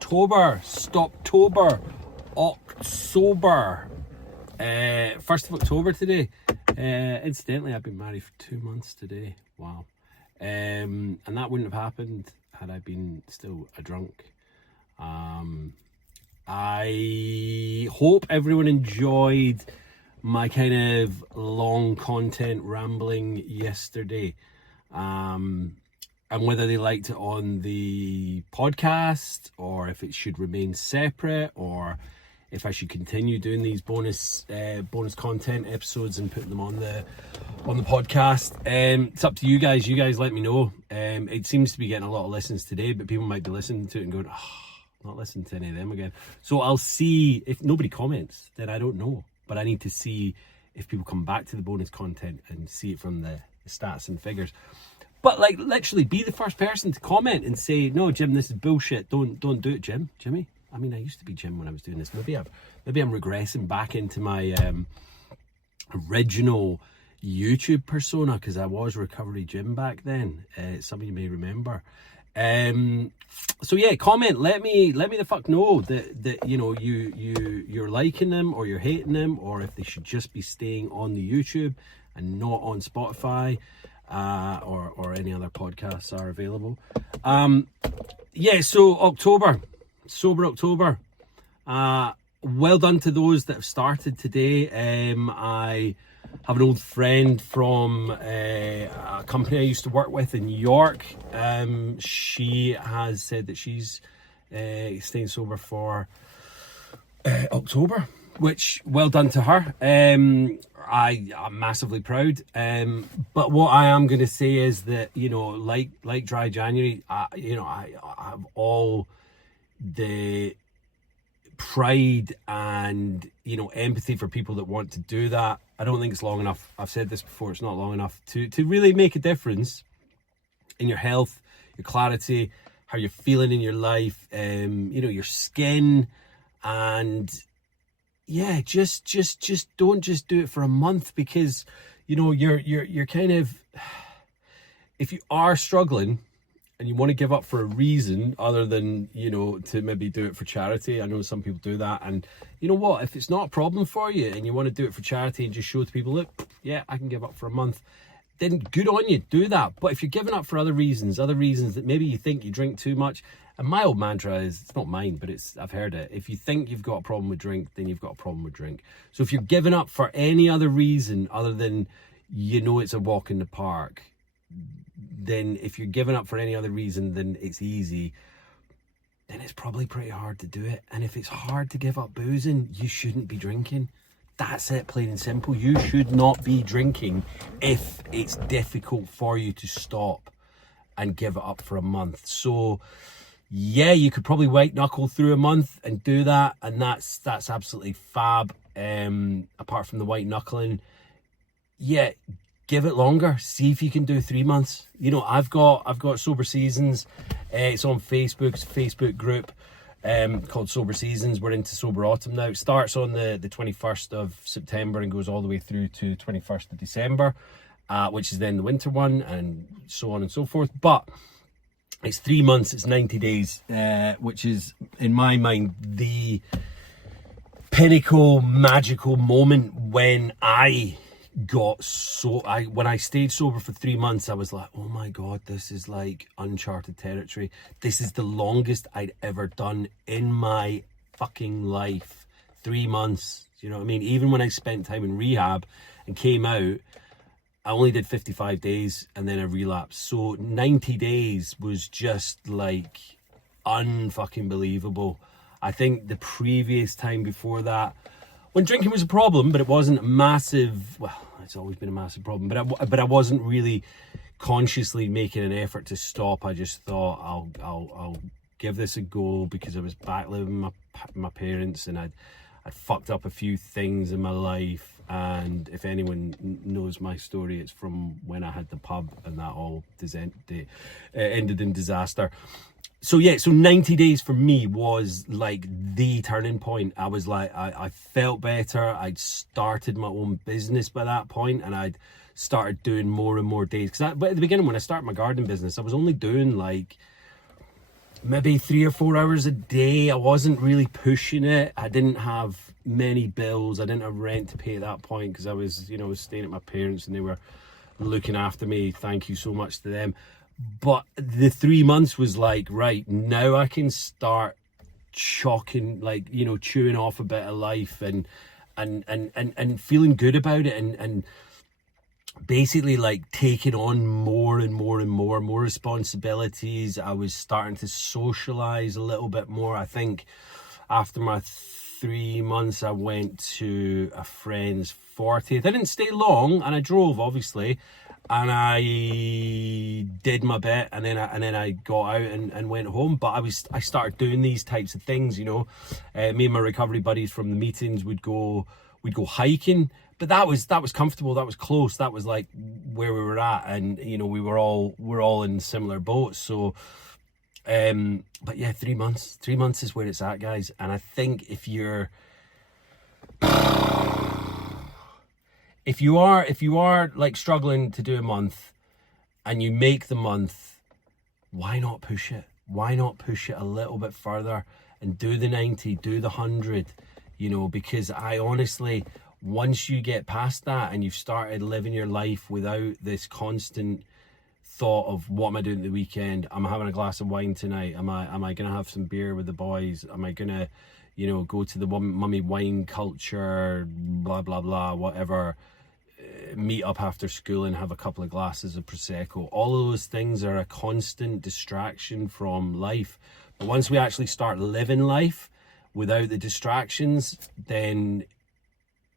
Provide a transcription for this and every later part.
Stoptober. 1st of October today. Incidentally, I've been married for 2 months today. Wow. And that wouldn't have happened had I been still a drunk. I hope everyone enjoyed my kind of long content rambling yesterday. And whether they liked it on the podcast, or if it should remain separate, or if I should continue doing these bonus content episodes and putting them on the podcast. It's up to you guys. You guys let me know. It seems to be getting a lot of listens today, but people might be listening to it and going, not listening to any of them again. So I'll see. If nobody comments, then I don't know. But I need to see if people come back to the bonus content and see it from the stats and figures. But like, literally be the first person to comment and say, no, Jim, this is bullshit. Don't do it, Jimmy. I mean, I used to be Jim when I was doing this. Maybe I'm regressing back into my original YouTube persona, because I was Recovery Jim back then. Some of you may remember. So yeah, comment. Let me the fuck know that you know you're liking them or you're hating them, or if they should just be staying on the YouTube and not on Spotify, or any other podcasts are available. Yeah. So October. Sober October. Well done to those that have started today. I have an old friend from a company I used to work with in New York. She has said that she's staying sober for October, which well done to her. I'm massively proud. But what I am going to say is that, you know, like Dry January, I have all the pride and, you know, empathy for people that want to do that. I don't think it's long enough. I've said this before, it's not long enough to really make a difference in your health, your clarity, how you're feeling in your life, you know, your skin. And yeah, just don't just do it for a month, because, you know, you're kind of, if you are struggling and you want to give up for a reason other than, you know, to maybe do it for charity. I know some people do that. And you know what? If it's not a problem for you and you want to do it for charity and just show to people, look, yeah, I can give up for a month, then good on you, do that. But if you're giving up for other reasons that maybe you think you drink too much, and my old mantra is, it's not mine, but I've heard it. If you think you've got a problem with drink, then you've got a problem with drink. So if you're giving up for any other reason other than, you know, it's a walk in the park, then if you're giving up for any other reason than it's easy, then it's probably pretty hard to do it. And if it's hard to give up boozing, you shouldn't be drinking. That's it, plain and simple. You should not be drinking if it's difficult for you to stop and give it up for a month. So yeah, you could probably white knuckle through a month and do that, and that's absolutely fab. Apart from the white knuckling, yeah, give it longer. See if you can do 3 months. You know, I've got Sober Seasons. It's on Facebook. It's a Facebook group called Sober Seasons. We're into Sober Autumn now. It starts on the 21st of September and goes all the way through to 21st of December, which is then the winter one, and so on and so forth. But it's 3 months. It's 90 days, which is, in my mind, the pinnacle, magical moment when when I stayed sober for 3 months. I was like, oh my God, this is like uncharted territory. This is the longest I'd ever done in my fucking life. 3 months, you know what I mean? Even when I spent time in rehab and came out, I only did 55 days and then I relapsed. So 90 days was just like unfucking believable. I think the previous time before that, when drinking was a problem, but it wasn't a massive, well, it's always been a massive problem, but I wasn't really consciously making an effort to stop. I just thought I'll give this a go, because I was back living with my parents, and I'd fucked up a few things in my life. And if anyone knows my story, it's from when I had the pub, and that all ended in disaster. So yeah, so 90 days for me was like the turning point. I was like, I felt better. I'd started my own business by that point, and I'd started doing more and more days. But at the beginning, when I started my gardening business, I was only doing like maybe 3 or 4 hours a day. I wasn't really pushing it. I didn't have many bills. I didn't have rent to pay at that point because I was, you know, staying at my parents and they were looking after me. Thank you so much to them. But the 3 months was like, right, now I can start chalking, like, you know, chewing off a bit of life and feeling good about it and basically like taking on more and more responsibilities. I was starting to socialize a little bit more. I think after my 3 months I went to a friend's 40th. I didn't stay long and I drove obviously, and I did my bit, and then I got out and went home. But I started doing these types of things, you know. Me and my recovery buddies from the meetings we'd go hiking, but that was comfortable, that was close, that was like where we were at, and you know, we're all in similar boats. So but yeah, 3 months is where it's at, guys. And I think if you are like struggling to do a month and you make the month, why not push it? Why not push it a little bit further and do the 90, do the 100, you know, because I honestly, once you get past that and you've started living your life without this constant thought of what am I doing at the weekend? Am I having a glass of wine tonight? Am I going to have some beer with the boys? Am I going to, you know, go to the mummy wine culture, blah, blah, blah, whatever, meet up after school and have a couple of glasses of Prosecco? All of those things are a constant distraction from life. But once we actually start living life without the distractions, then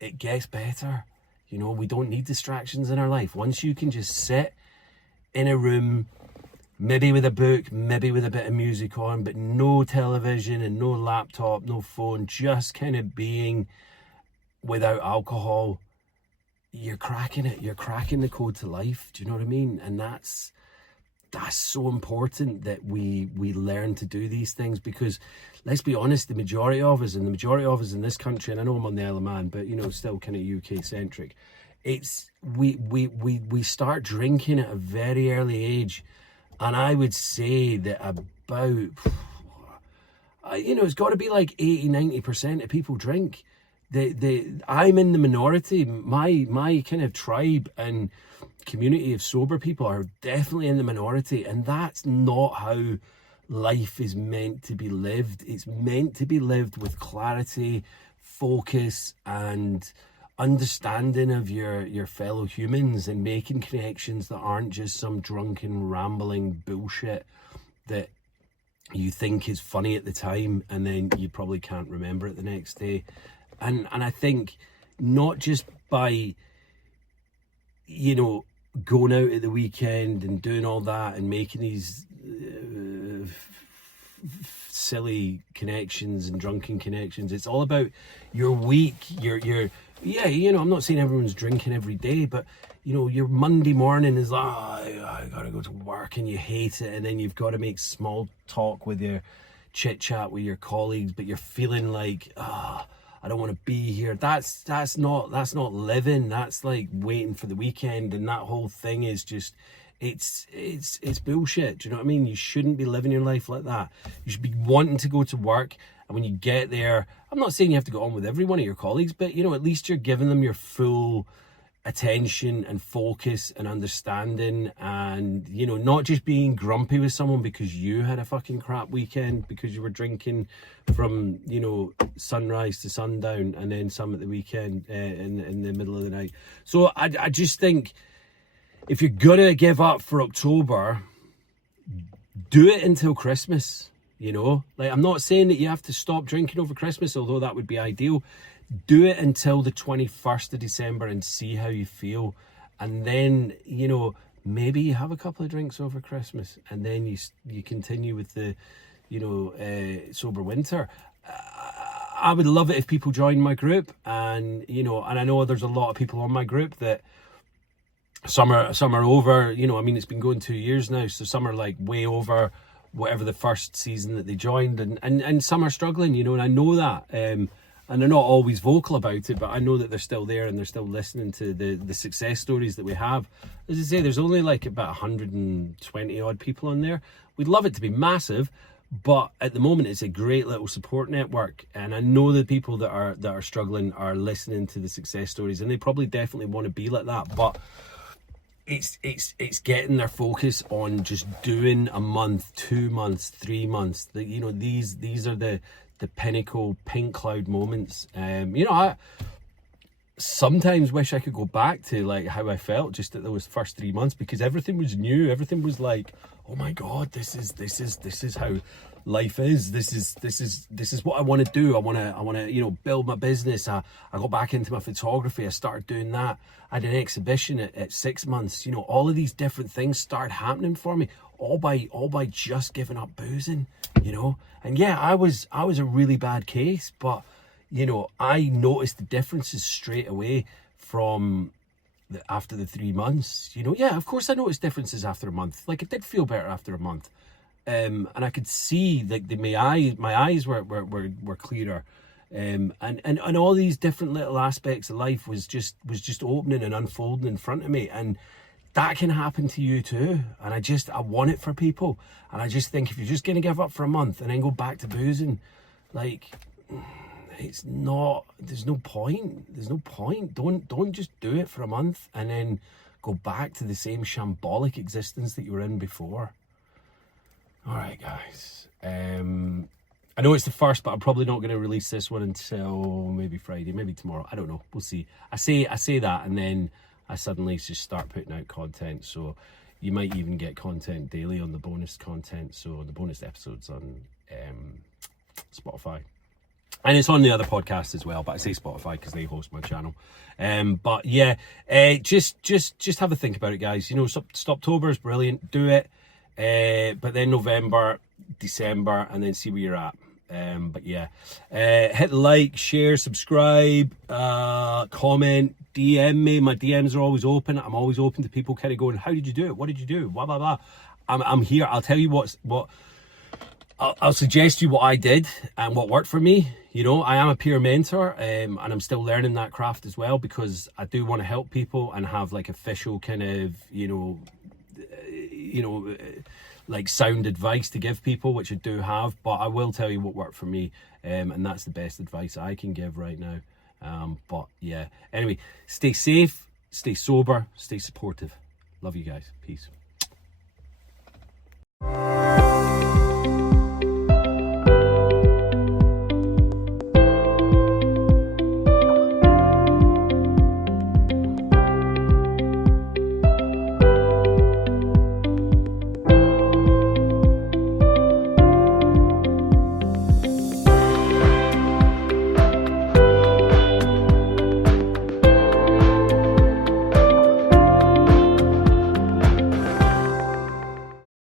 it gets better. You know, we don't need distractions in our life. Once you can just sit in a room, maybe with a book, maybe with a bit of music on, but no television and no laptop, no phone, just kind of being without alcohol, you're cracking it. You're cracking the code to life. Do you know what I mean? And that's so important that we learn to do these things, because let's be honest, the majority of us in this country, and I know I'm on the Isle of Man, but you know, still kind of UK centric, it's we start drinking at a very early age. And I would say that about, you know, it's got to be like 80-90% of people drink. I'm in the minority. My kind of tribe and community of sober people are definitely in the minority, and that's not how life is meant to be lived. It's meant to be lived with clarity, focus, and understanding of your fellow humans, and making connections that aren't just some drunken rambling bullshit that you think is funny at the time and then you probably can't remember it the next day. And I think not just by, you know, going out at the weekend and doing all that and making these silly connections and drunken connections. It's all about your week, your yeah, you know, I'm not saying everyone's drinking every day, but you know, your Monday morning is like, I gotta go to work, and you hate it, and then you've got to make small talk with your chit chat with your colleagues, but you're feeling like, I don't want to be here. That's not living. That's like waiting for the weekend, and that whole thing is just, it's bullshit. Do you know what I mean? You shouldn't be living your life like that. You should be wanting to go to work, and when you get there, I'm not saying you have to go on with every one of your colleagues, but you know, at least you're giving them your full attention and focus and understanding, and you know, not just being grumpy with someone because you had a fucking crap weekend because you were drinking from, you know, sunrise to sundown, and then some at the weekend in the middle of the night. So I just think if you're gonna give up for October, do it until Christmas. You know, like, I'm not saying that you have to stop drinking over Christmas, although that would be ideal. Do it until the 21st of December and see how you feel. And then, you know, maybe you have a couple of drinks over Christmas, and then you continue with the, you know, sober winter. I would love it if people join my group, and, you know, and I know there's a lot of people on my group that some are over, you know, I mean, it's been going 2 years now, so some are like way over whatever the first season that they joined, and some are struggling, you know, and I know that, and they're not always vocal about it, but I know that they're still there and they're still listening to the success stories that we have. As I say, there's only like about 120 odd people on there. We'd love it to be massive, But at the moment, it's a great little support network, and I know the people that are struggling are listening to the success stories, and they probably definitely want to be like that. But it's getting their focus on just doing a month, 2 months, 3 months. You know, these are the pinnacle pink cloud moments. You know, I sometimes wish I could go back to like how I felt just at those first 3 months, because everything was new. Everything was like, oh my God, this is how life is. This is what I want to do. I want to, you know, build my business. I got back into my photography. I started doing that. I had an exhibition at 6 months. You know, all of these different things started happening for me, all by just giving up boozing, you know. And yeah, I was a really bad case, but you know, I noticed the differences straight away from after the 3 months. You know, yeah, of course I noticed differences after a month. Like, it did feel better after a month, and I could see like my eyes were clearer, and all these different little aspects of life was just opening and unfolding in front of me. And that can happen to you too. And I want it for people. And I just think, if you're just gonna give up for a month and then go back to boozing, like, there's no point. Don't just do it for a month and then go back to the same shambolic existence that you were in before. All right, guys. I know it's the first, but I'm probably not going to release this one until maybe Friday, maybe tomorrow. I don't know. We'll see. I say that, and then I suddenly just start putting out content. So you might even get content daily on the bonus content. So the bonus episodes on Spotify. And it's on the other podcasts as well, but I say Spotify because they host my channel. But yeah, just have a think about it, guys. You know, Stoptober is brilliant. Do it. But then November, December, and then see where you're at. But yeah, hit the like, share, subscribe, comment, DM me. My DMs are always open. I'm always open to people kind of going, how did you do it? What did you do? Blah, blah, blah. I'm here. I'll tell you what I'll suggest you what I did and what worked for me. You know, I am a peer mentor, and I'm still learning that craft as well, because I do want to help people and have like official kind of, like sound advice to give people, which I do have. But I will tell you what worked for me, and that's the best advice I can give right now. But yeah, anyway, stay safe, stay sober, stay supportive. Love you guys. Peace.